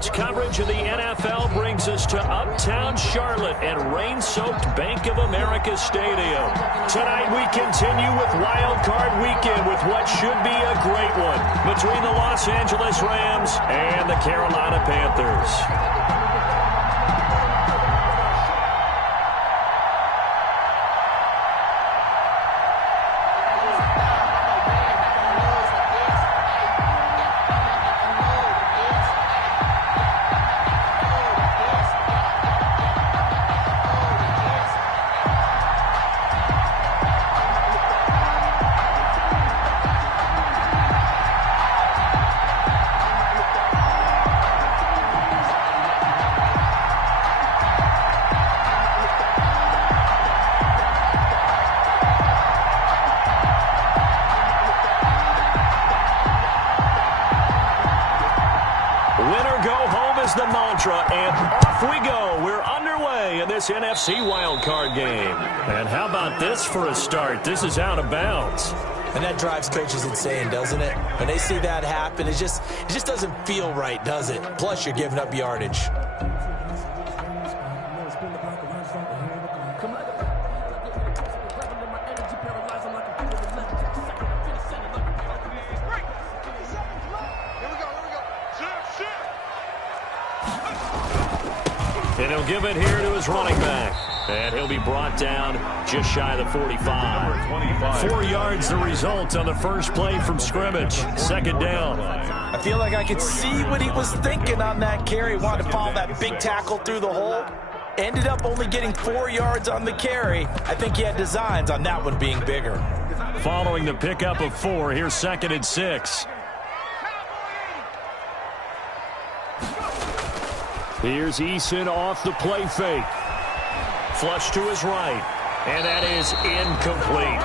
Sports coverage of the NFL brings us to uptown Charlotte and rain-soaked Bank of America Stadium. Tonight we continue with Wild Card Weekend with what should be a great one between the Los Angeles Rams and the Carolina Panthers. The mantra, and off we go. We're underway in this NFC wildcard game. And how about this for a start? This is out of bounds. And that drives coaches insane, doesn't it? When they see that happen, it just doesn't feel right, does it? Plus, you're giving up yardage. And he'll give it here to his running back. And he'll be brought down just shy of the 45. 4 yards the result on the first play from scrimmage. Second down. I feel like I could see what he was thinking on that carry. Wanted to follow that big tackle through the hole. Ended up only getting 4 yards on the carry. I think he had designs on that one being bigger. Following the pickup of 4, here's 2nd and 6. Here's Eason off the play fake. Flush to his right. And that is incomplete.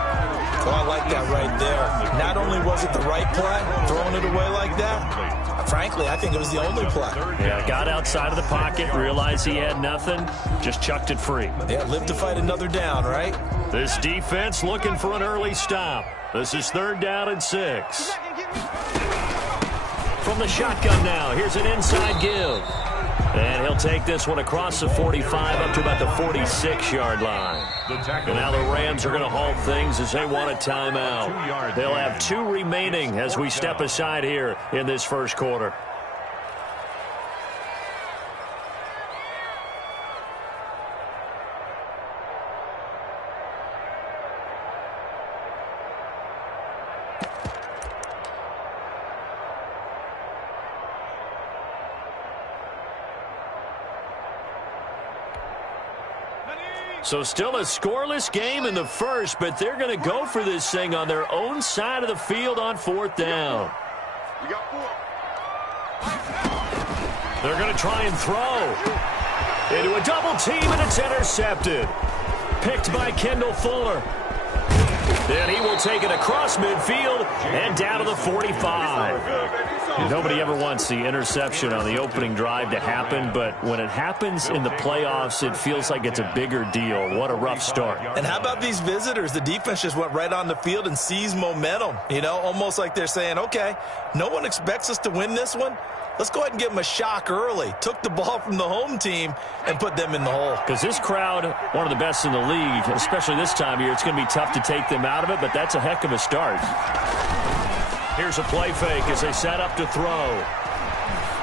Oh, I like that right there. Not only was it the right play, throwing it away like that, frankly, I think it was the only play. Yeah, got outside of the pocket, realized he had nothing, just chucked it free. Yeah, live to fight another down, right? This defense looking for an early stop. This is 3rd down and 6. shotgun now. Here's an inside give. And he'll take this one across the 45 up to about the 46-yard line. And now the Rams are going to halt things as they want a timeout. They'll have 2 remaining as we step aside here in this first quarter. So still a scoreless game in the first, but they're going to go for this thing on their own side of the field on 4th down. They're going to try and throw. Into a double team, and it's intercepted. Picked by Kendall Fuller. Then he will take it across midfield and down to the 45. Nobody ever wants the interception on the opening drive to happen, but when it happens in the playoffs, it feels like it's a bigger deal. What a rough start. And how about these visitors? The defense just went right on the field and seized momentum. You know, almost like they're saying, okay, no one expects us to win this one. Let's go ahead and give them a shock early. Took the ball from the home team and put them in the hole. Because this crowd, one of the best in the league, especially this time of year, it's going to be tough to take them out of it, but that's a heck of a start. Here's a play fake as they set up to throw.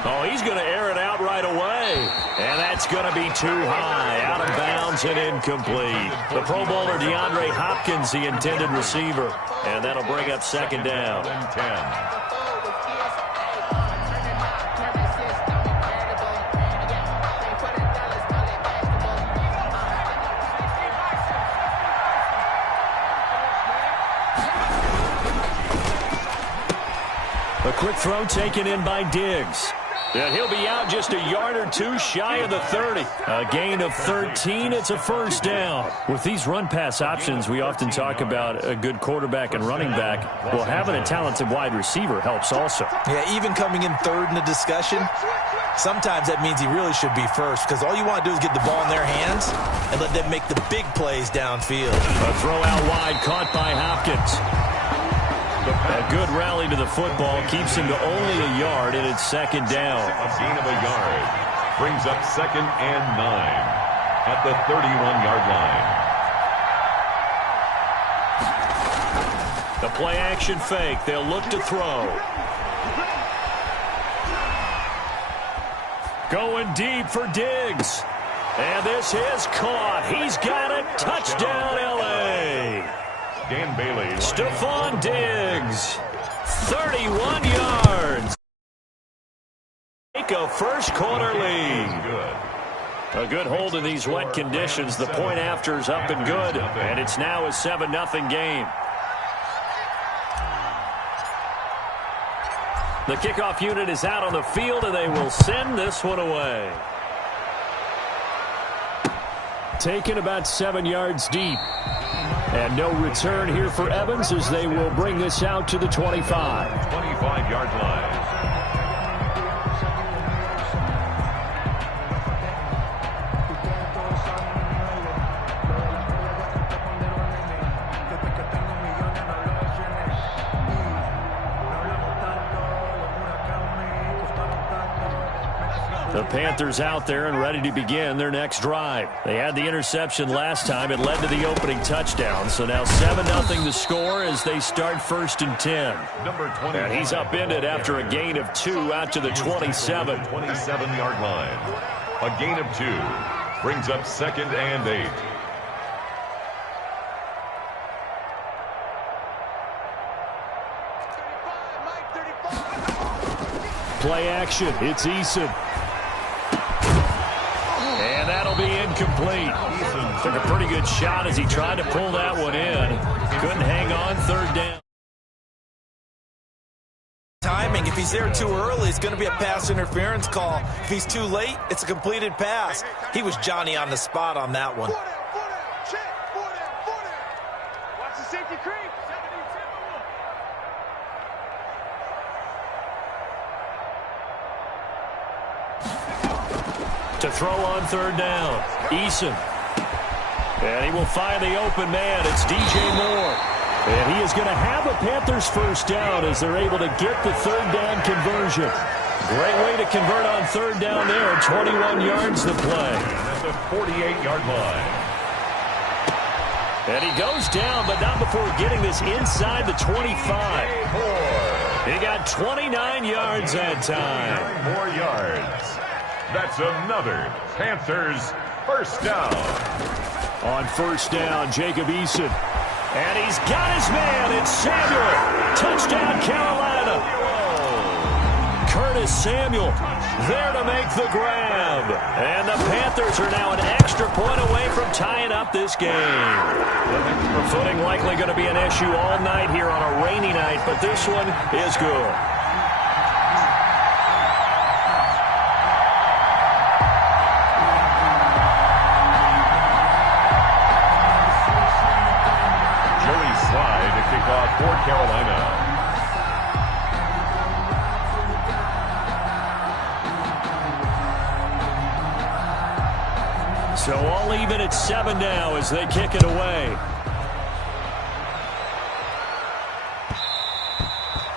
Oh, he's going to air it out right away. And that's going to be too high. Out of bounds and incomplete. The Pro Bowler DeAndre Hopkins, the intended receiver. And that'll bring up 2nd down. 10. A quick throw taken in by Diggs. And he'll be out just a yard or 2 shy of the 30. A gain of 13. It's a 1st down. With these run-pass options, we often talk about a good quarterback and running back. Well, having a talented wide receiver helps also. Yeah, even coming in 3rd in the discussion, sometimes that means he really should be 1st because all you want to do is get the ball in their hands and let them make the big plays downfield. A throw out wide caught by Hopkins. A good rally to the football keeps him to only a yard, and it's second down. A gain of a yard brings up 2nd and 9 at the 31-yard line. The play action fake. They'll look to throw. Going deep for Diggs. And this is caught. He's got it. Touchdown, L.A. Dan Bailey. Stephon Diggs. 31 yards. Take a first quarter lead. Good. A good hold in these wet conditions. The point after is up and good. And it's now a 7-0 game. The kickoff unit is out on the field, and they will send this one away. Taken about 7 yards deep. And no return here for Evans as they will bring this out to the 25. 25-yard line. The Panthers out there and ready to begin their next drive. They had the interception last time. It led to the opening touchdown. So now 7-0 the score as they start 1st and 10. And he's upended after a gain of 2 out to the 27. 27-yard line. A gain of 2 brings up 2nd and 8. Play action. It's Eason. And that'll be incomplete. Took a pretty good shot as he tried to pull that one in. Couldn't hang on 3rd down. Timing. If he's there too early, it's going to be a pass interference call. If he's too late, it's a completed pass. He was Johnny on the spot on that one. Watch the safety creep. To throw on 3rd down. Eason. And he will find the open man. It's DJ Moore. And he is going to have a Panthers first down as they're able to get the 3rd down conversion. Great way to convert on 3rd down there. 21 yards the play. At the 48-yard line. And he goes down, but not before getting this inside the 25. He got 29 yards that time. 9 more yards. That's another Panthers first down. On 1st down, Jacob Eason. And he's got his man. It's Samuel. Touchdown, Carolina. Curtis Samuel there to make the grab. And the Panthers are now an extra point away from tying up this game. The footing likely going to be an issue all night here on a rainy night, but this one is good. For Carolina. So all even at 7 now as they kick it away.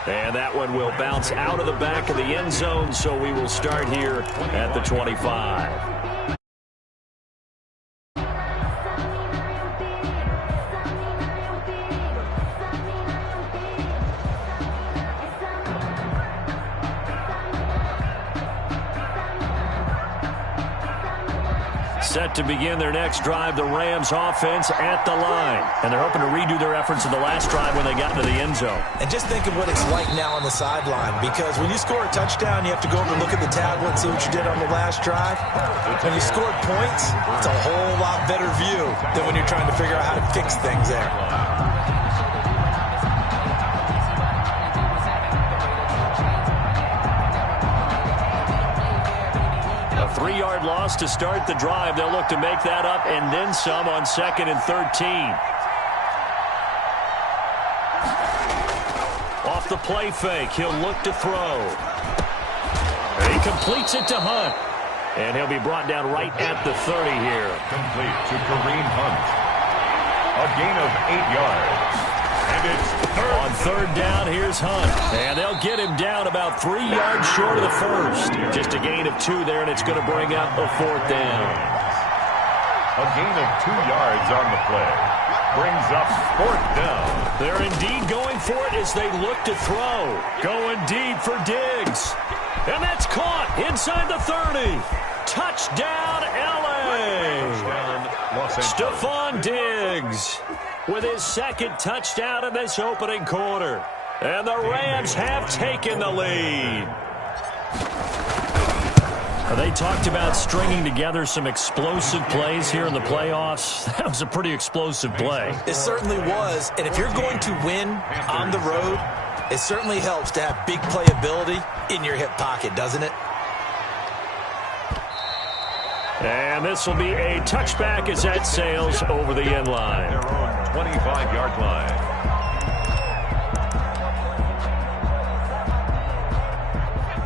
And that one will bounce out of the back of the end zone, so we will start here at the 25. Set to begin their next drive, the Rams offense at the line. And they're hoping to redo their efforts in the last drive when they got into the end zone. And just think of what it's like now on the sideline, because when you score a touchdown, you have to go over and look at the tablet and see what you did on the last drive. When you scored points, it's a whole lot better view than when you're trying to figure out how to fix things there. A 3-yard loss to start the drive. They'll look to make that up and then some on 2nd and 13. Off the play fake, he'll look to throw. And he completes it to Hunt. And he'll be brought down right at the 30 here. Complete to Kareem Hunt. A gain of 8 yards. And it's On third down, here's Hunt. And they'll get him down about 3 yards short of the first. Just a gain of 2 there, and it's going to bring up a fourth down. a gain of 2 yards on the play. Brings up fourth down. They're indeed going for it as they look to throw. Going deep for Diggs. And that's caught inside the 30. Touchdown, L.A. Stephon Diggs with his second touchdown in this opening quarter. And the Rams have taken the lead. They talked about stringing together some explosive plays here in the playoffs. That was a pretty explosive play. It certainly was. And if you're going to win on the road, it certainly helps to have big playability in your hip pocket, doesn't it? And this will be a touchback as that sails over the end line. Their own 25-yard line.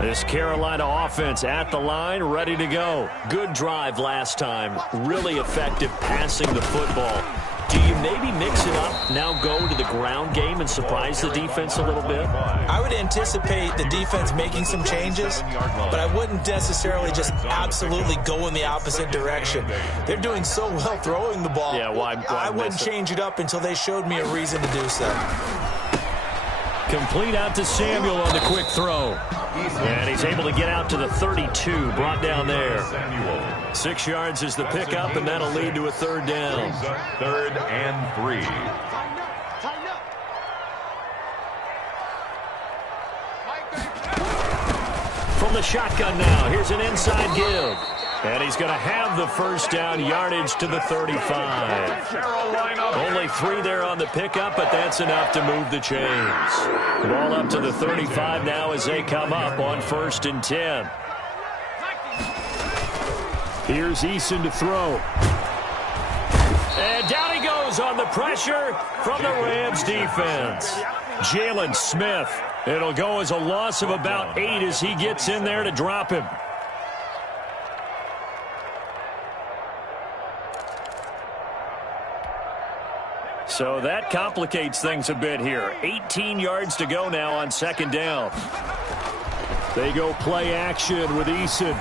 This Carolina offense at the line, ready to go. Good drive last time. Really effective passing the football. Do you maybe mix it up, now go to the ground game and surprise the defense a little bit? I would anticipate the defense making some changes, but I wouldn't necessarily just absolutely go in the opposite direction. They're doing so well throwing the ball. Yeah, why I wouldn't change it up until they showed me a reason to do so. Complete out to Samuel on the quick throw. And he's able to get out to the 32, brought down there. 6 yards is the pickup, and that'll lead to a third down. Third and 3. From the shotgun now, here's an inside give. And he's going to have the first down, yardage to the 35. Only 3 there on the pickup, but that's enough to move the chains. Ball up to the 35 now as they come up on 1st and 10. Here's Eason to throw. And down he goes on the pressure from the Rams defense. Jalen Smith. It'll go as a loss of about 8 as he gets in there to drop him. So that complicates things a bit here. 18 yards to go now on 2nd down. They go play action with Eason.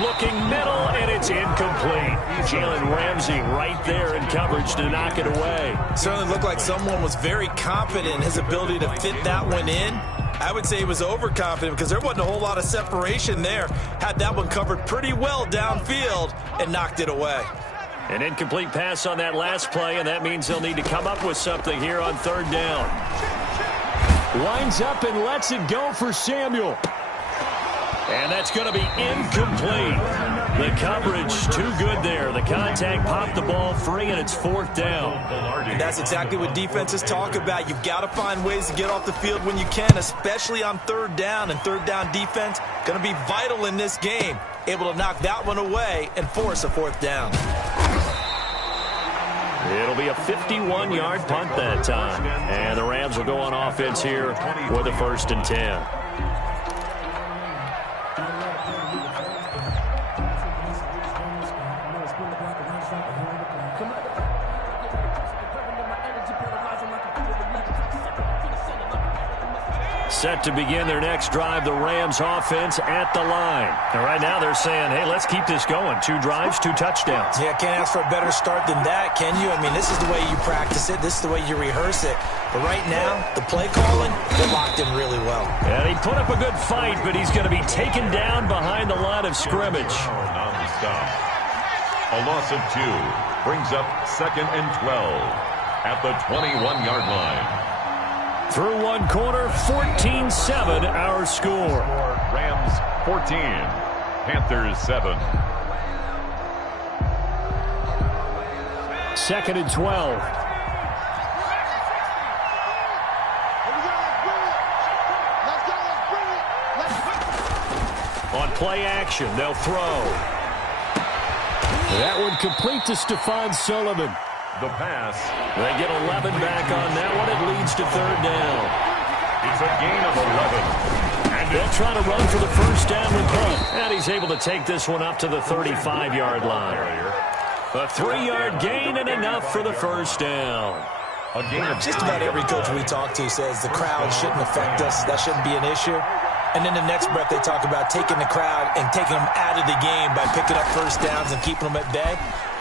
Looking middle, and it's incomplete. Jalen Ramsey right there in coverage to knock it away. Certainly looked like someone was very confident in his ability to fit that one in. I would say he was overconfident because there wasn't a whole lot of separation there. Had that one covered pretty well downfield and knocked it away. An incomplete pass on that last play, and that means they'll need to come up with something here on 3rd down. Lines up and lets it go for Samuel. And that's going to be incomplete. The coverage too good there. The contact popped the ball free, and it's 4th down. And that's exactly what defenses talk about. You've got to find ways to get off the field when you can, especially on 3rd down. And 3rd down defense going to be vital in this game. Able to knock that one away and force a 4th down. It'll be a 51-yard punt that time. And the Rams will go on offense here with a 1st and 10. Set to begin their next drive, the Rams offense at the line. And right now they're saying, hey, let's keep this going. 2 drives, 2 touchdowns. Yeah, can't ask for a better start than that, can you? I mean, this is the way you practice it. This is the way you rehearse it. But right now, the play calling, they're locked in really well. And he put up a good fight, but he's going to be taken down behind the line of scrimmage. On the stop. A loss of 2 brings up 2nd and 12 at the 21-yard line. Through 1 quarter, 14-7 our score. Rams 14, Panthers 7. 2nd and 12. On play action, they'll throw. That one complete to Stephon Sullivan. The pass. They get 11 back on that one. It leads to 3rd down. It's a gain of 11. And they'll try to run for the 1st down with Hunt. And he's able to take this one up to the 35-yard line. A 3-yard gain and enough for the first down. Just about every coach we talk to says the crowd shouldn't affect us. That shouldn't be an issue. And then the next breath they talk about taking the crowd and taking them out of the game by picking up first downs and keeping them at bay.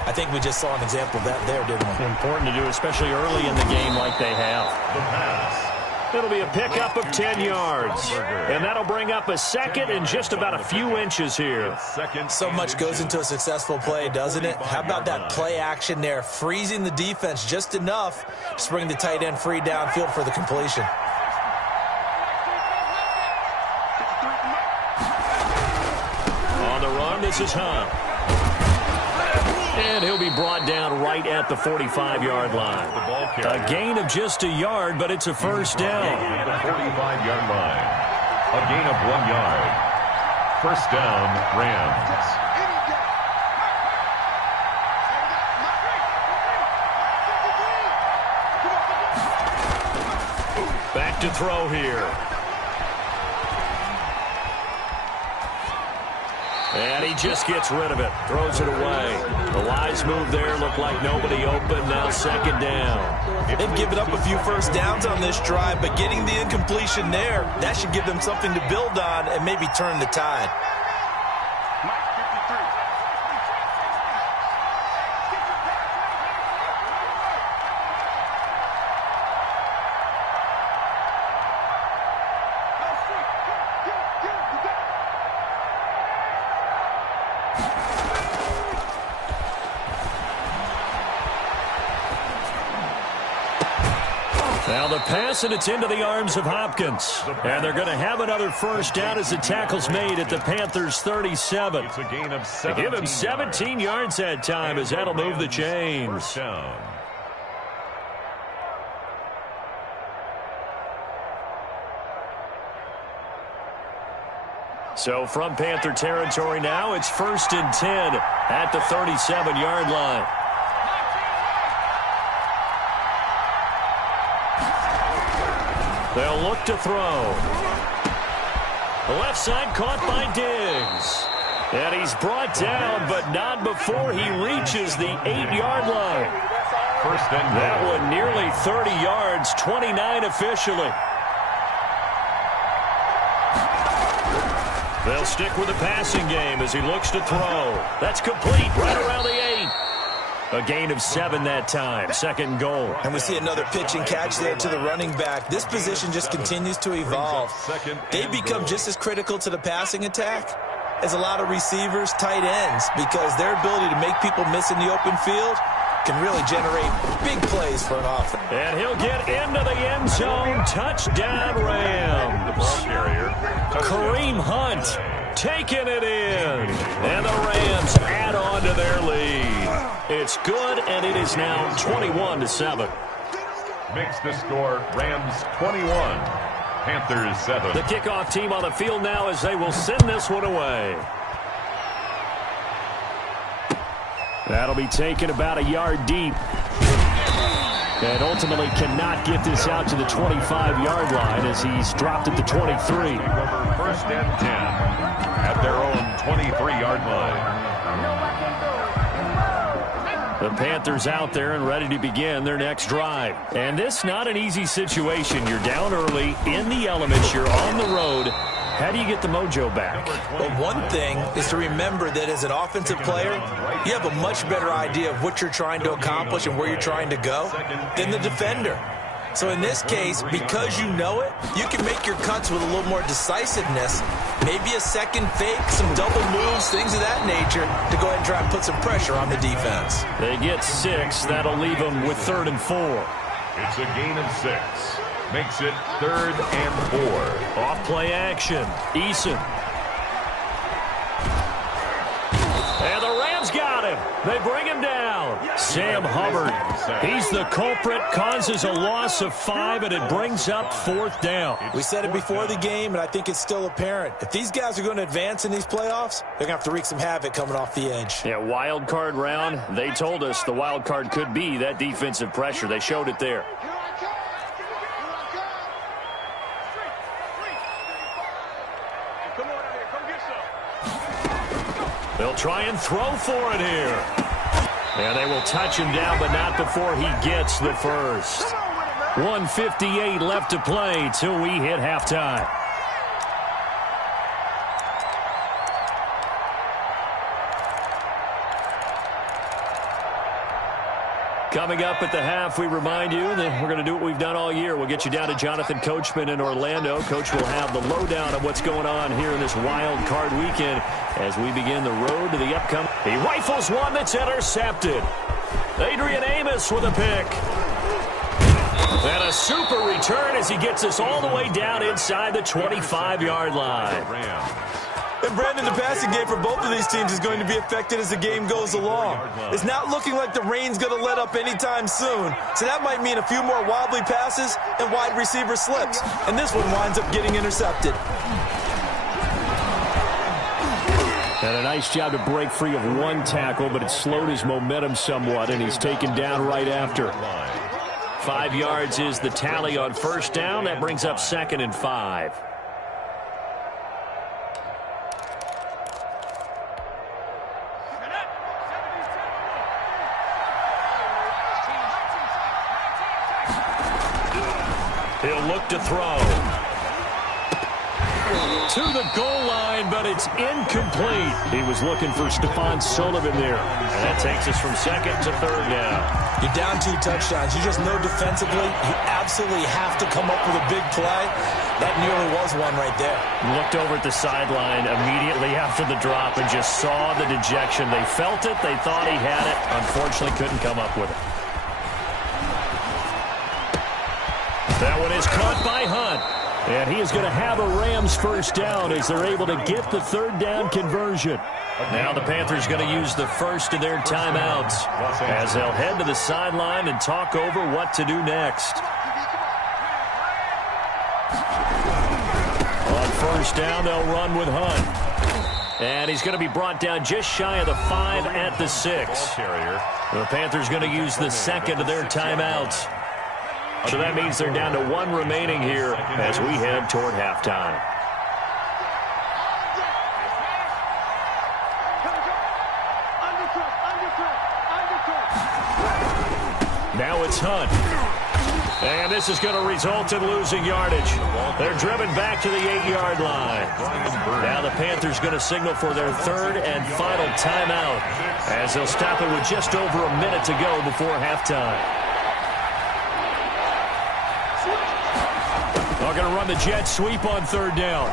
I think we just saw an example of that there, didn't we? Important to do, especially early in the game like they have. The pass. It'll be a pickup of 10 yards. And that'll bring up a second and just about a few inches here. So much goes into a successful play, doesn't it? How about that play action there, freezing the defense just enough to bring the tight end free downfield for the completion. On the run, this is Hunt. And he'll be brought down right at the 45-yard line. A gain of just a yard, but it's a first down. At the 45-yard line. A gain of 1 yard. First down, Rams. Back to throw here. And he just gets rid of it. Throws it away. The wise move there. Looked like nobody open. Now second down. They've given up a few first downs on this drive, but getting the incompletion there, that should give them something to build on and maybe turn the tide. Now the pass, and it's into the arms of Hopkins. And they're going to have another first down as the tackle's made at the Panthers' 37. It's a gain of They give him 17 yards that time, as that'll move the chains. First down. So from Panther territory now, it's 1st and 10 at the 37-yard line. They'll look to throw. The left side caught by Diggs. And he's brought down, but not before he reaches the 8-yard line. First and goal. That one nearly 30 yards, 29 officially. They'll stick with the passing game as he looks to throw. That's complete right around the 8. A gain of 7 that time. 2nd and goal. And we see another pitch and catch there to the running back. This position just continues to evolve. They become just as critical to the passing attack as a lot of receivers, tight ends, because their ability to make people miss in the open field can really generate big plays for an offense. And he'll get into the end zone. Touchdown, Rams. Kareem Hunt taking it in. And the Rams add on to their lead. It's good, and it is now 21-7. Makes the score Rams 21, Panthers 7. The kickoff team on the field now as they will send this one away. That'll be taken about a yard deep. And ultimately cannot get this out to the 25-yard line as he's dropped at the 23. First and 10 at their own 23-yard line. The Panthers out there and ready to begin their next drive. And this not an easy situation. You're down early, in the elements, you're on the road. How do you get the mojo back? Well, one thing is to remember that as an offensive player, you have a much better idea of what you're trying to accomplish and where you're trying to go than the defender. So in this case, because you know it, you can make your cuts with a little more decisiveness, maybe a second fake, some double moves, things of that nature, to go ahead and try and put some pressure on the defense. They get 6. That'll leave them with 3rd and 4. It's a gain of 6. Makes it 3rd and 4. Off play action. Eason. And the Rams got him. They bring him down. Sam Hubbard. He's the culprit, causes a loss of 5, and it brings up 4th down. We said it before the game, and I think it's still apparent. If these guys are going to advance in these playoffs, they're going to have to wreak some havoc coming off the edge. Yeah, wild card round. They told us the wild card could be that defensive pressure. They showed it there. They'll try and throw for it here. And they will touch him down, but not before he gets the first. 1:58 left to play till we hit halftime. Coming up at the half, we remind you that we're going to do what we've done all year. We'll get you down to Jonathan Coachman in Orlando. Coach will have the lowdown of what's going on here in this wild card weekend as we begin the road to the upcoming. He rifles one that's intercepted. Adrian Amos with a pick. And a super return as he gets us all the way down inside the 25-yard line. And Brandon, the passing game for both of these teams is going to be affected as the game goes along. It's not looking like the rain's going to let up anytime soon, so that might mean a few more wobbly passes and wide receiver slips. And this one winds up getting intercepted. And a nice job to break free of one tackle, but it slowed his momentum somewhat, and he's taken down right after. 5 yards is the tally on first down. That brings up 2nd and 5. He'll look to throw. To the goal line, but it's incomplete. He was looking for Stephon Sullivan there. And that takes us from 2nd to 3rd down. You're down 2 touchdowns. You just know defensively you absolutely have to come up with a big play. That nearly was one right there. Looked over at the sideline immediately after the drop and just saw the dejection. They felt it. They thought he had it. Unfortunately, couldn't come up with it. That one is caught by Hunt. And he is going to have a Rams first down as they're able to get the 3rd down conversion. Now the Panthers going to use the first of their timeouts as they'll head to the sideline and talk over what to do next. On first down, they'll run with Hunt. And he's going to be brought down just shy of the 5 at the 6. The Panthers going to use the 2nd of their timeouts. So that means they're down to 1 remaining here as we head toward halftime. Now it's Hunt. And this is going to result in losing yardage. They're driven back to the 8-yard line. Now the Panthers going to signal for their 3rd and final timeout as they'll stop it with just over a minute to go before halftime. They're going to run the jet sweep on 3rd down.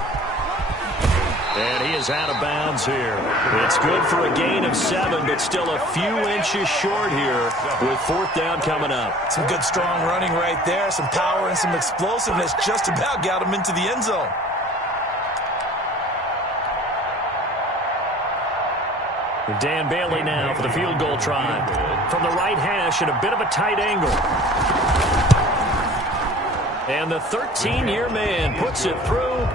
And he is out of bounds here. It's good for a gain of 7, but still a few inches short here with 4th down coming up. Some good strong running right there. Some power and some explosiveness just about got him into the end zone. Dan Bailey now for the field goal try. From the right hash at a bit of a tight angle. And the 13-year man puts it through.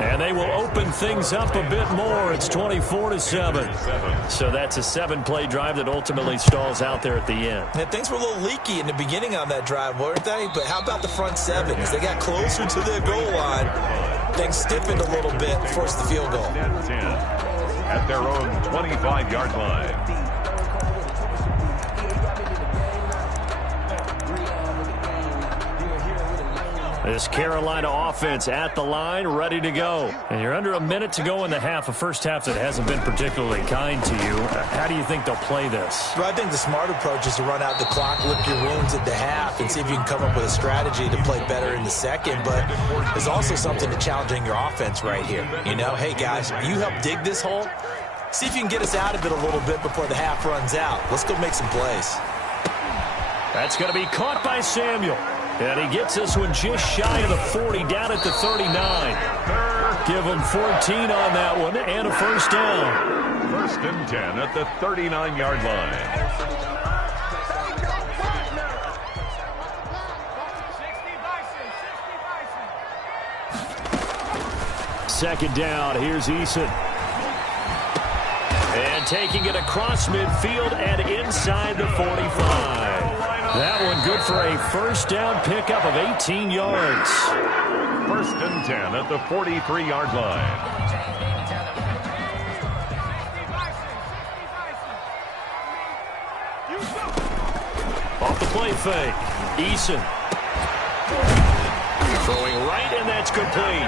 And they will open things up a bit more. It's 24-7. So that's a 7-play drive that ultimately stalls out there at the end. Yeah, things were a little leaky in the beginning on that drive, weren't they? But how about the front 7? As they got closer to their goal line, things stiffened a little bit, forced the field goal. At their own 25-yard line. This Carolina offense at the line, ready to go. And you're under a minute to go in the half, a first half that hasn't been particularly kind to you. How do you think they'll play this? Well, I think the smart approach is to run out the clock, lick your wounds at the half, and see if you can come up with a strategy to play better in the second. But there's also something to challenging your offense right here. You know, hey, guys, you help dig this hole. See if you can get us out of it a little bit before the half runs out. Let's go make some plays. That's going to be caught by Samuel. And he gets this one just shy of the 40, down at the 39. Give him 14 on that one, and a first down. 1st and 10 at the 39-yard line. 2nd down, here's Eason. And taking it across midfield and inside the 45. That one good for a first down pickup of 18 yards. 1st and 10 at the 43-yard line. play fake. Eason. Throwing right, and that's complete.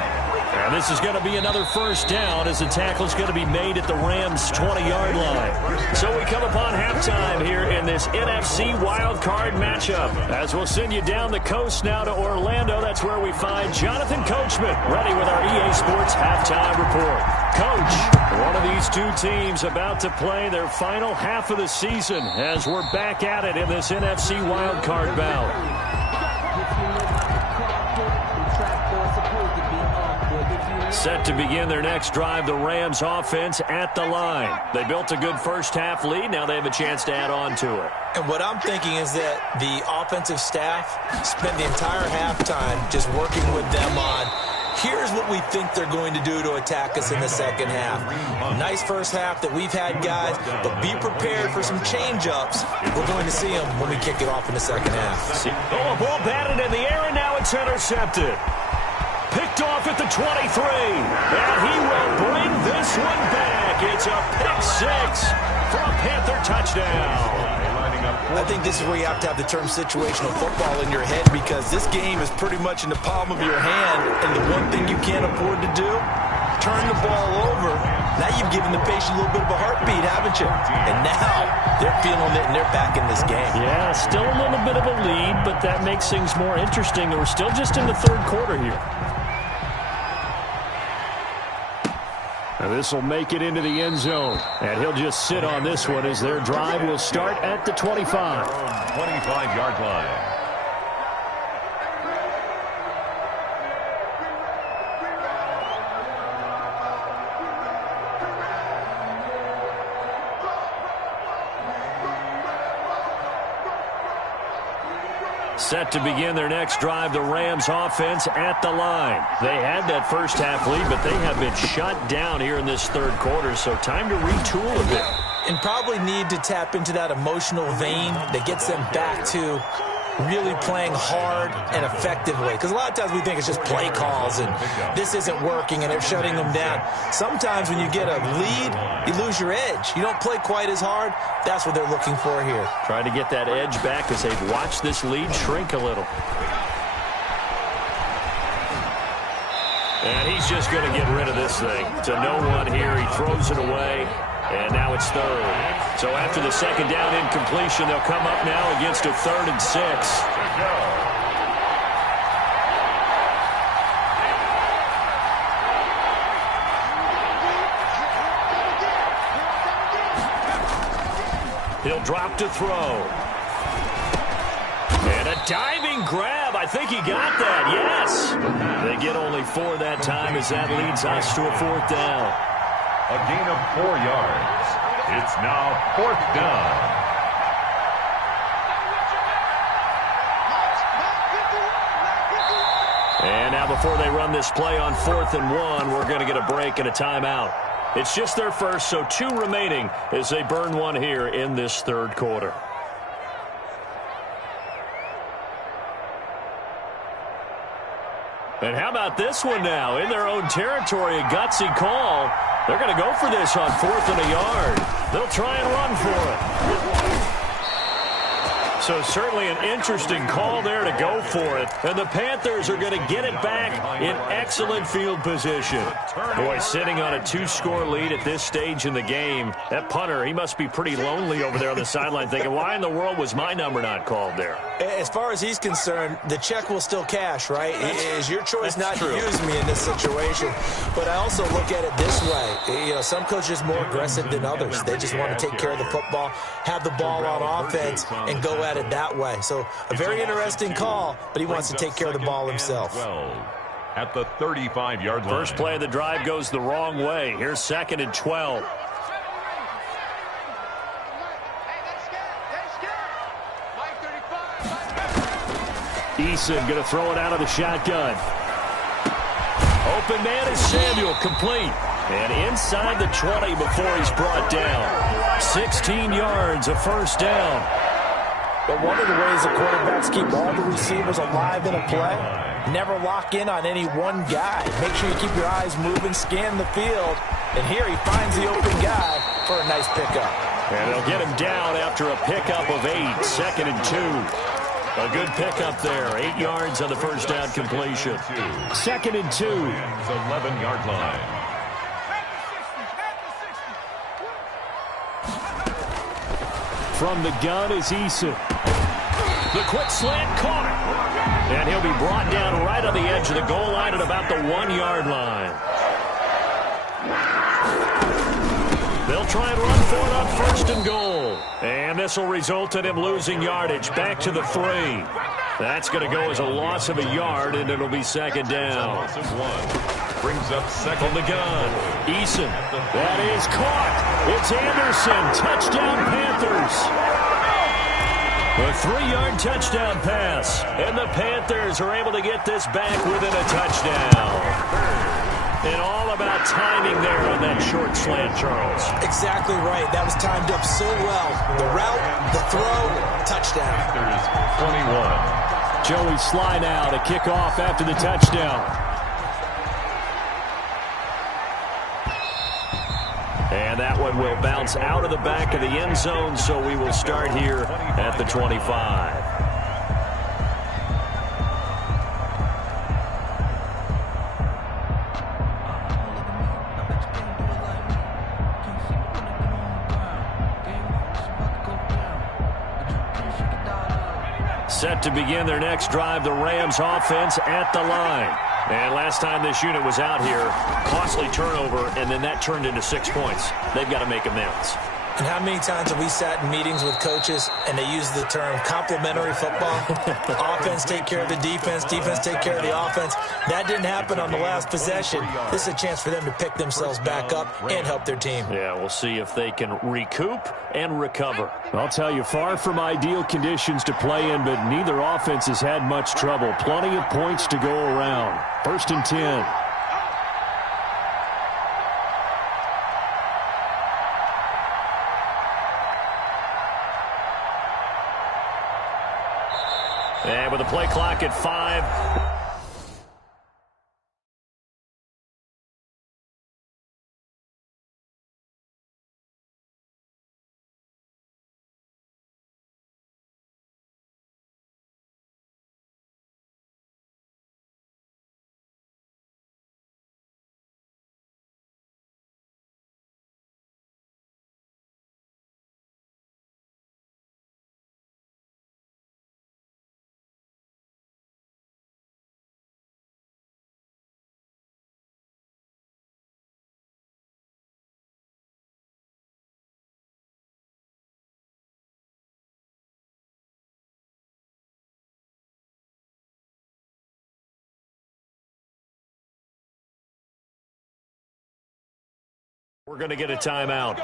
And this is going to be another first down as the tackle's going to be made at the Rams' 20-yard line. So we come upon halftime here in this NFC wildcard matchup. As we'll send you down the coast now to Orlando, that's where we find Jonathan Coachman ready with our EA Sports halftime report. Coach, one of these two teams about to play their final half of the season as we're back at it in this NFC wildcard bout. Set to begin their next drive, the Rams offense at the line. They built a good first-half lead. Now they have a chance to add on to it. And what I'm thinking is that the offensive staff spent the entire halftime just working with them on, here's what we think they're going to do to attack us in the second half. Nice first half that we've had, guys, but be prepared for some change-ups. We're going to see them when we kick it off in the second half. Oh, a ball batted in the air, and now it's intercepted. Picked off at the 23, and he will bring this one back. It's a pick six for a Panther touchdown. I think this is where you have to have the term situational football in your head, because this game is pretty much in the palm of your hand, and the one thing you can't afford to do, turn the ball over. Now you've given the patient a little bit of a heartbeat, haven't you? And now they're feeling it, and they're back in this game. Yeah, still a little bit of a lead, but that makes things more interesting. We're still just in the third quarter here. And this will make it into the end zone. And he'll just sit on this one as their drive will start at the 25. 25-yard line. Set to begin their next drive, the Rams offense at the line. They had that first half lead, but they have been shut down here in this third quarter, so time to retool a bit. And probably need to tap into that emotional vein that gets them back to really playing hard and effectively. Because a lot of times we think it's just play calls and this isn't working and they're shutting them down. Sometimes when you get a lead, you lose your edge. You don't play quite as hard. That's what they're looking for here. Trying to get that edge back as they've watched this lead shrink a little. And he's just going to get rid of this thing. To no one here. He throws it away. And now it's third. So after the second down incompletion, they'll come up now against a 3rd and 6. He'll drop to throw. And a diving grab. I think he got that. Yes. They get only 4 that time as that leads us to a 4th down. A gain of 4 yards. It's now 4th down. And now before they run this play on 4th and 1, we're going to get a break and a timeout. It's just their first, so 2 remaining as they burn one here in this third quarter. And how about this one now? In their own territory, a gutsy call. They're going to go for this on 4th and a yard. They'll try and run for it. So certainly an interesting call there to go for it. And the Panthers are going to get it back in excellent field position. Boy, sitting on a 2-score lead at this stage in the game. That punter, he must be pretty lonely over there on the sideline thinking, why in the world was my number not called there? As far as he's concerned, the check will still cash, right? It is your choice not to use me in this situation. But I also look at it this way. You know, some coaches are more aggressive than others. They just want to take care of the football, have the ball on offense, and go at it that way. So a very interesting call, but he wants to take care of the ball himself. At the 35-yard line. First play of the drive goes the wrong way. Here's 2nd and 12. Eason going to throw it out of the shotgun. Open man is Samuel, complete. And inside the 20 before he's brought down. 16 yards, a first down. But one of the ways the quarterbacks keep all the receivers alive in a play, never lock in on any one guy. Make sure you keep your eyes moving, scan the field. And here he finds the open guy for a nice pickup. And they'll get him down after a pickup of 8, 2nd and 2. A good pickup there. 8 yards on the first down completion. 2nd and 2. 11-yard line. From the gun is Eason. The quick slant caught it. And he'll be brought down right on the edge of the goal line at about the 1-yard line. They'll try and run for it on 1st and goal. And this will result in him losing yardage back to the 3. That's going to go as a loss of a yard, and it'll be 2nd down. Loss of 1. Brings up 2nd. From the gun, Eason. That is caught. It's Anderson. Touchdown, Panthers. A 3-yard touchdown pass. And the Panthers are able to get this back within a touchdown. And all about timing there on that short slant, Charles. Exactly right. That was timed up so well. The route, the throw, touchdown. There's 21. Joey Sly now to kick off after the touchdown. And that one will bounce out of the back of the end zone, so we will start here at the 25. Set to begin their next drive, the Rams offense at the line. And last time this unit was out here, costly turnover, and then that turned into 6 points. They've got to make amends. And how many times have we sat in meetings with coaches and they use the term complementary football? Offense take care of the defense, defense take care of the offense. That didn't happen on the last possession. This is a chance for them to pick themselves back up and help their team. Yeah, we'll see if they can recoup and recover. I'll tell you, far from ideal conditions to play in, but neither offense has had much trouble. Plenty of points to go around. 1st and 10. And with the play clock at 5. We're going to get a timeout.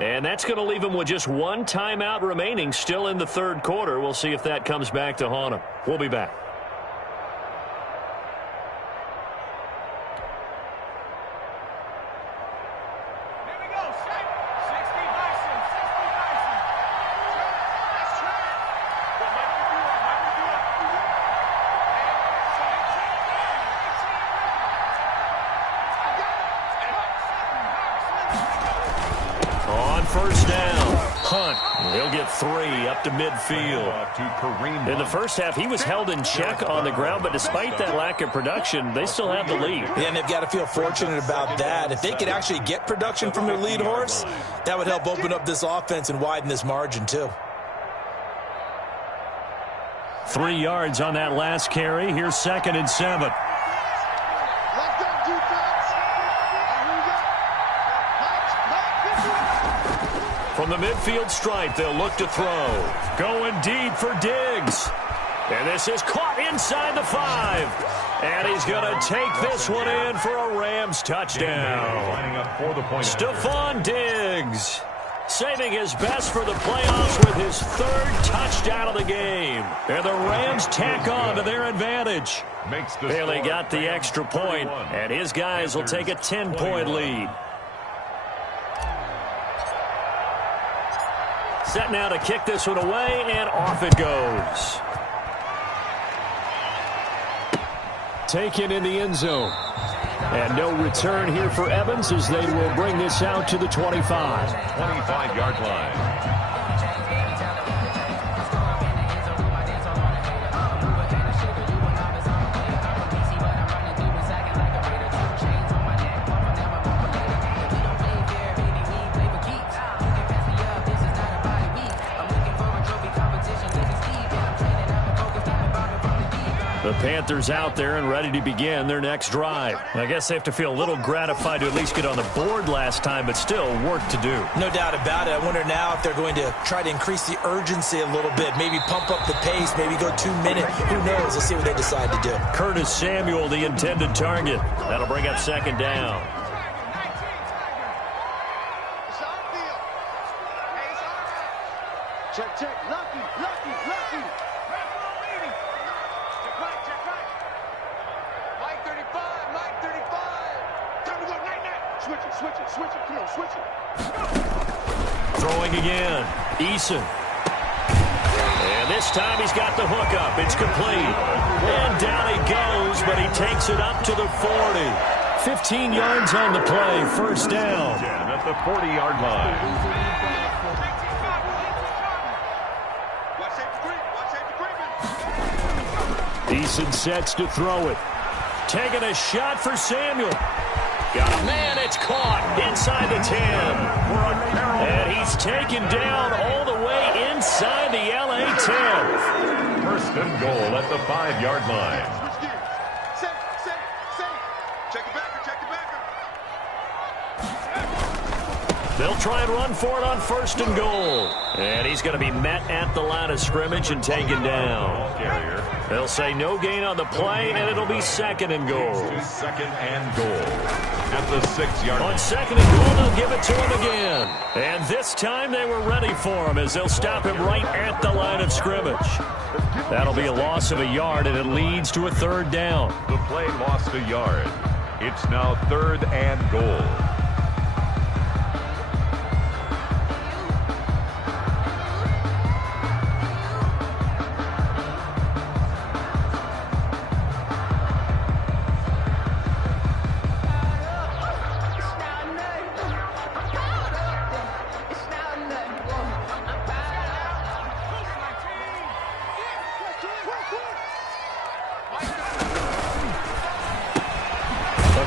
And that's going to leave him with just 1 timeout remaining still in the 3rd quarter. We'll see if that comes back to haunt him. We'll be back. First down, Hunt. He'll get 3 up to midfield. In the first half, he was held in check on the ground, but despite that lack of production, they still have the lead. Yeah, and they've got to feel fortunate about that. If they could actually get production from their lead horse, that would help open up this offense and widen this margin, too. 3 yards on that last carry. Here's 2nd and 7. From the midfield stripe, they'll look to throw. Going deep for Diggs. And this is caught inside the 5. And he's going to take this one in for a Rams touchdown. Stephon Diggs saving his best for the playoffs with his 3rd touchdown of the game. And the Rams tack on to their advantage. Bailey got the extra point, and his guys will take a 10-point lead. Set now to kick this one away, and off it goes. Taken in the end zone. And no return here for Evans as they will bring this out to the 25. 25-yard line. The Panthers out there and ready to begin their next drive. I guess they have to feel a little gratified to at least get on the board last time, but still work to do. No doubt about it. I wonder now if they're going to try to increase the urgency a little bit, maybe pump up the pace, maybe go 2 minutes. Who knows? Let's see what they decide to do. Curtis Samuel, the intended target. That'll bring up second down. Check, check. Lucky, lucky, lucky. Check right. Mike 35, Mike 35. Time to go, night. Switch it. Come on, switch it. Throwing again. Eason. And this time he's got the hook up. It's complete. And down he goes, but he takes it up to the 40. 15 yards on the play. First down. At the 40-yard line. Eason sets to throw it. Taking a shot for Samuel. Got a man. It's caught inside the 10. And he's taken down all the way inside the LA 10. First and goal at the 5-yard line. Check the backer. They'll try and run for it on first and goal. And he's going to be met at the line of scrimmage and taken down. They'll say no gain on the play, and it'll be second and goal. Second and goal at the 6-yard line. On second and goal, they'll give it to him again. And this time they were ready for him as they'll stop him right at the line of scrimmage. That'll be a loss of a yard, and it leads to a third down. The play lost a yard. It's now third and goal.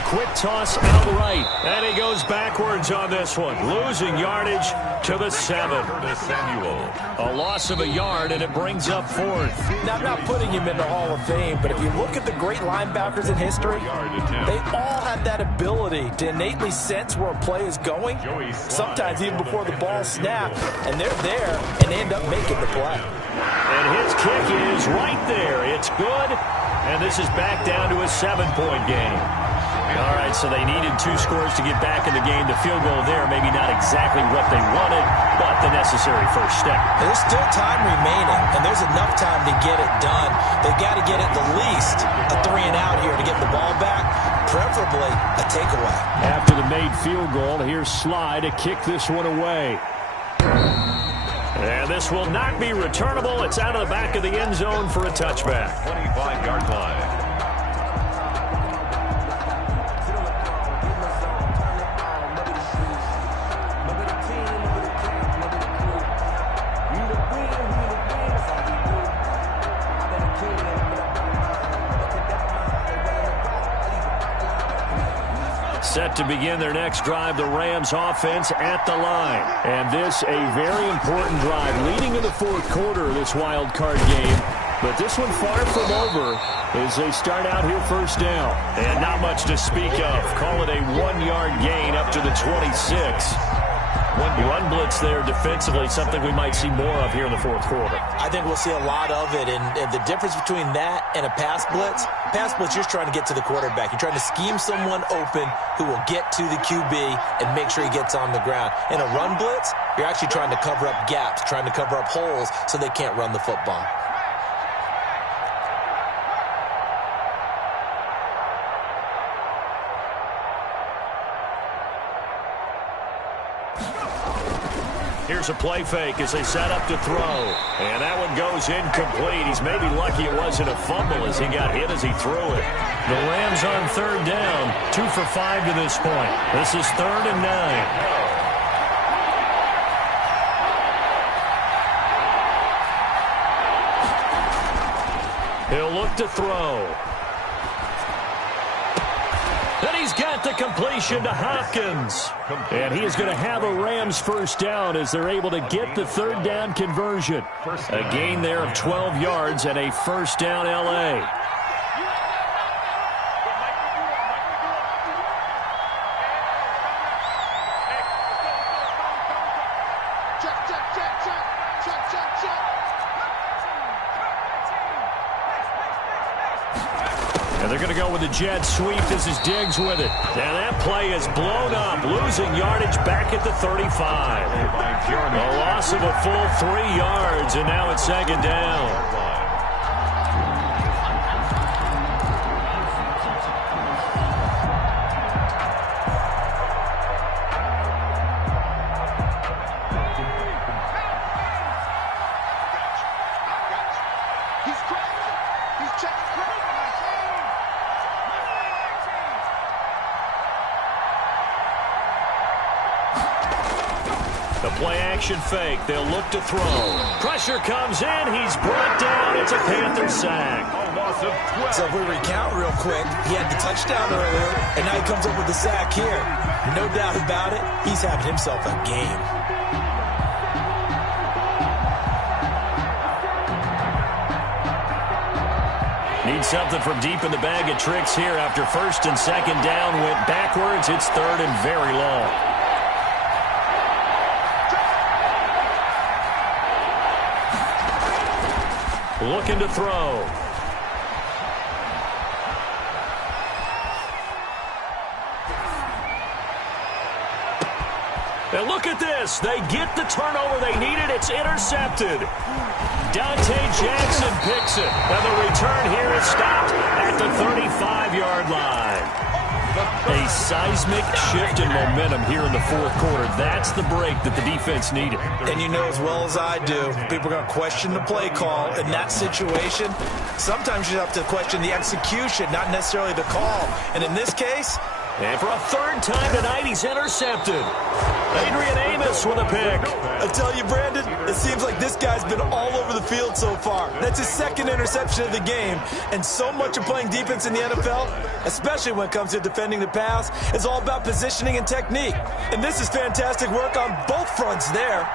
Quick toss out right, and he goes backwards on this one, losing yardage to the 7. Samuel. A loss of a yard, and it brings up fourth. Now, I'm not putting him in the Hall of Fame, but if you look at the great linebackers in history, they all have that ability to innately sense where a play is going, sometimes even before the ball snaps, and they're there, and they end up making the play. And his kick is right there. It's good, and this is back down to a 7-point game. All right, so they needed 2 scores to get back in the game. The field goal there, maybe not exactly what they wanted, but the necessary first step. There's still time remaining, and there's enough time to get it done. They've got to get at the least a 3-and-out here to get the ball back, preferably a takeaway. After the made field goal, here's Sly to kick this one away. And this will not be returnable. It's out of the back of the end zone for a touchback. 25-yard line. Set to begin their next drive, the Rams offense at the line. And this a very important drive leading to the fourth quarter of this wild card game. But this one far from over as they start out here first down. And not much to speak of. Call it a 1-yard gain up to the 26. One blitz there defensively, something we might see more of here in the fourth quarter. I think we'll see a lot of it, and the difference between that and a pass blitz, you're just trying to get to the quarterback. You're trying to scheme someone open who will get to the QB and make sure he gets on the ground. In a run blitz, you're actually trying to cover up gaps, trying to cover up holes so they can't run the football. Here's a play fake as they set up to throw. And that one goes incomplete. He's maybe lucky it wasn't a fumble as he got hit as he threw it. The Rams on third down, 2 for 5 to this point. This is 3rd and 9. He'll look to throw. And he's got the completion to Hopkins. And he is going to have a Rams first down as they're able to get the third down conversion. A gain there of 12 yards and a first down LA. And they're going to go with the jet sweep. This is Diggs with it. And that play is blown up, losing yardage back at the 35. A loss of a full 3 yards, and now it's second down. Play-action fake. They'll look to throw. Pressure comes in. He's brought down. It's a Panther sack. So if we recount real quick, he had the touchdown earlier, and now he comes up with the sack here. No doubt about it, he's having himself a game. Need something from deep in the bag of tricks here after first and second down went backwards. It's third and very long. Looking to throw. And look at this. They get the turnover they needed. It's intercepted. Dante Jackson picks it. And the return here is stopped at the 35-yard line. A seismic shift in momentum here in the fourth quarter. That's the break that the defense needed. And you know as well as I do, people are going to question the play call in that situation. Sometimes you have to question the execution, not necessarily the call. And in this case... And for a third time tonight, he's intercepted. Adrian Amos with a pick. I tell you, Brandon, it seems like this guy's been all over the field so far. That's his second interception of the game. And so much of playing defense in the NFL, especially when it comes to defending the pass, is all about positioning and technique. And this is fantastic work on both fronts there.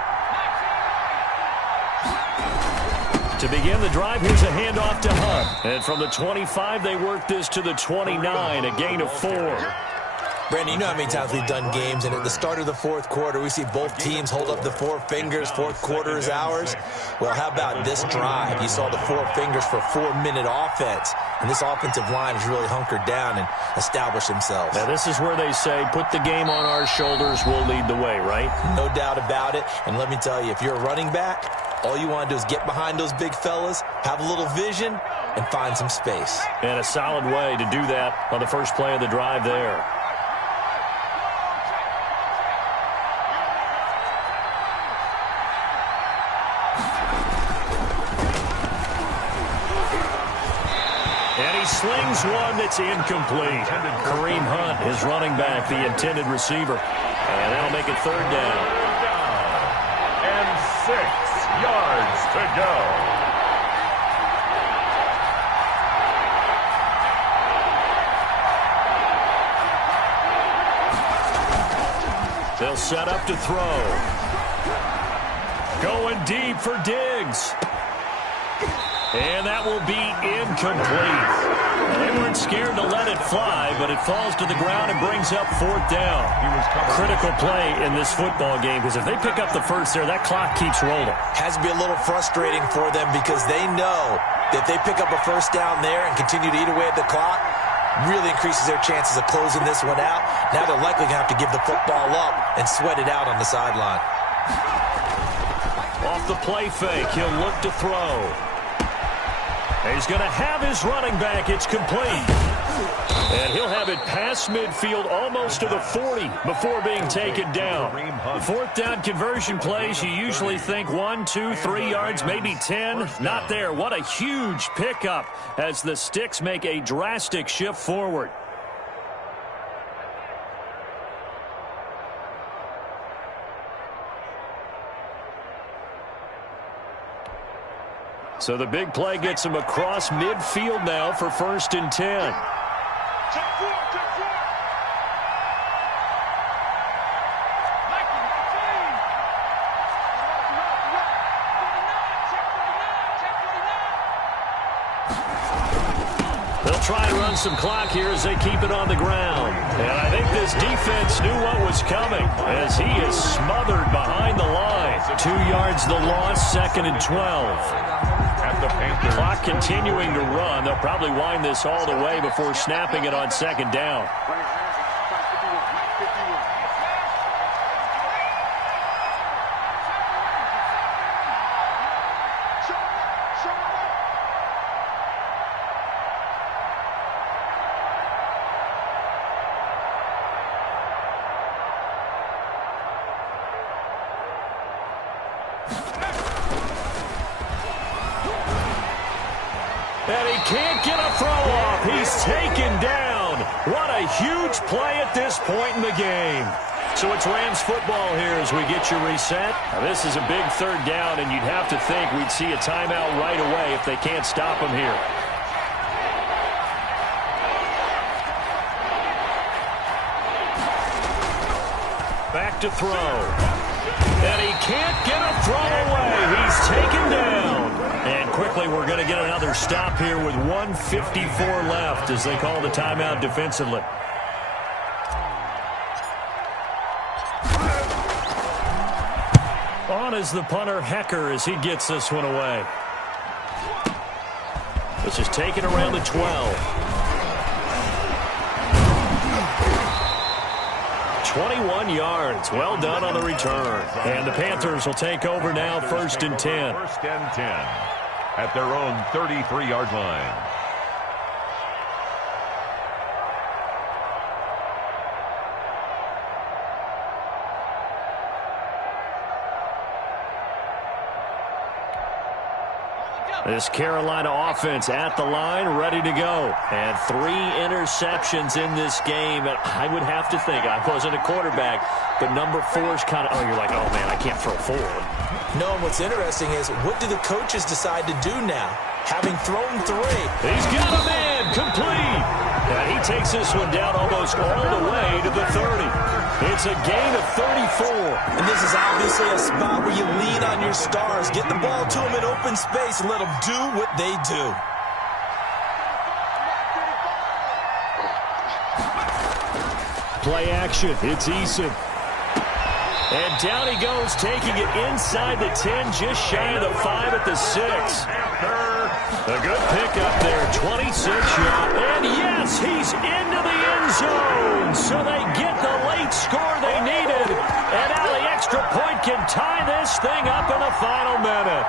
To begin the drive, here's a handoff to Hunt. And from the 25, they work this to the 29, a gain of 4. Brandon, you know how many times we've done games, and at the start of the fourth quarter, we see both teams hold up the 4 fingers. Fourth quarter is ours. Well, how about this drive? You saw the 4 fingers for 4-minute offense, and this offensive line has really hunkered down and established themselves. Now, this is where they say, put the game on our shoulders, we'll lead the way, right? No doubt about it, and let me tell you, if you're a running back, all you want to do is get behind those big fellas, have a little vision, and find some space. And a solid way to do that on the first play of the drive there. And he slings one that's incomplete. Kareem Hunt, his running back, the intended receiver. And that'll make it third down. And 6 yards to go. They'll set up to throw. Going deep for Diggs. And that will be incomplete. They weren't scared to let it fly, but it falls to the ground and brings up fourth down. Critical play in this football game, because if they pick up the first there, that clock keeps rolling. Has to be a little frustrating for them because they know that if they pick up a first down there and continue to eat away at the clock, really increases their chances of closing this one out. Now they're likely going to have to give the football up and sweat it out on the sideline. Off the play fake, he'll look to throw. He's going to have his running back. It's complete. And he'll have it past midfield almost to the 40 before being taken down. Fourth down conversion plays, you usually think 1, 2, 3 yards, maybe 10. Not there. What a huge pickup as the Sticks make a drastic shift forward. So the big play gets him across midfield now for 1st and 10. They'll They'll try and run some clock here as they keep it on the ground. And I think this defense knew what was coming as he is smothered behind the line. 2 yards the loss, 2nd and 12. At the Panthers. Clock continuing to run. They'll probably wind this all the way before snapping it on 2nd down. And he can't get a throw off. He's taken down. What a huge play at this point in the game. So it's Rams football here as we get you reset. Now this is a big 3rd down, and you'd have to think we'd see a timeout right away if they can't stop him here. Back to throw. And he can't get a throw away. He's taken down. And quickly we're going to get another stop here with 1:54 left as they call the timeout defensively. On is the punter, Hecker, as he gets this one away. This is taken around the 12. 21 yards. Well done on the return. And the Panthers will take over now, 1st and 10. 1st and 10 at their own 33-yard line. This Carolina offense at the line, ready to go. And 3 interceptions in this game. And I would have to think, I wasn't a quarterback, but number 4 is kind of, you're like, oh, man, I can't throw 4. No, what's interesting is, what do the coaches decide to do now? Having thrown 3. He's got a man, complete. And he takes this one down almost all the way to the 30. It's a gain of 34. And this is obviously a spot where you lean on your stars. Get the ball to them in open space and let them do what they do. Play action. It's Eason. And down he goes, taking it inside the 10, just shy of the 5 at the 6. A good pickup there, 26 yards. And yes, he's into the end zone. So they get the late score they needed. And now the extra point can tie this thing up in the final minute.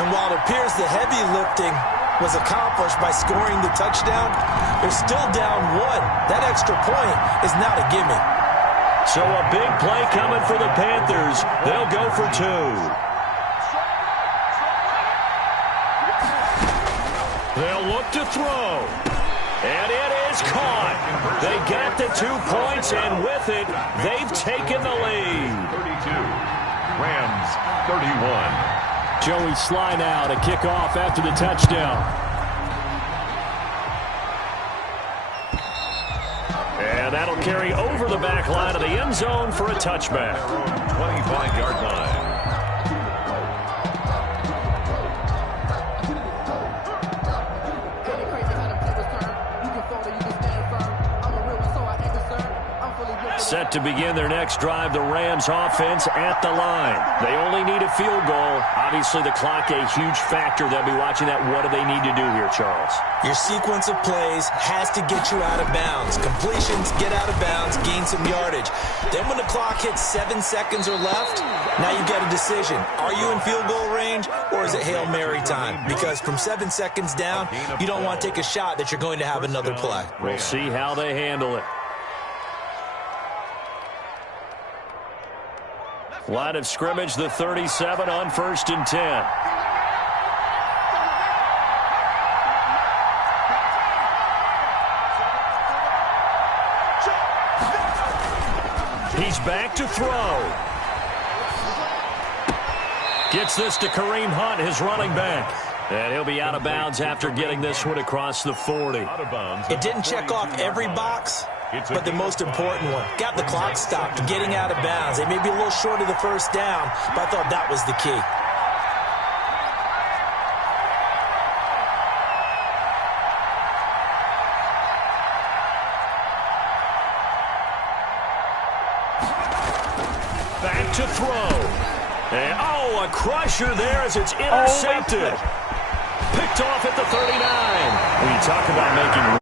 And while it appears the heavy lifting was accomplished by scoring the touchdown, they're still down 1. That extra point is not a gimme. So a big play coming for the Panthers. They'll go for 2. They'll look to throw. And it is caught. They got the 2 points, and with it, they've taken the lead. 32. Rams 31. Joey Sly now to kick off after the touchdown. And that'll carry over the back line of the end zone for a touchback. 25-yard line. Set to begin their next drive, the Rams offense at the line. They only need a field goal. Obviously, the clock a huge factor. They'll be watching that. What do they need to do here, Charles? Your sequence of plays has to get you out of bounds. Completions, get out of bounds, gain some yardage. Then when the clock hits 7 seconds or left, now you get a decision. Are you in field goal range, or is it Hail Mary time? Because from 7 seconds down, you don't want to take a shot that you're going to have another play. We'll see how they handle it. Line of scrimmage, the 37 on 1st and 10. He's back to throw. Gets this to Kareem Hunt, his running back. And he'll be out of bounds after getting this one across the 40. It didn't check off every box, but the most important one. Got the clock stopped, getting out of bounds. They may be a little short of the first down, but I thought that was the key. Back to throw. And, a crusher there as it's intercepted. Picked off at the 39. When you talk about making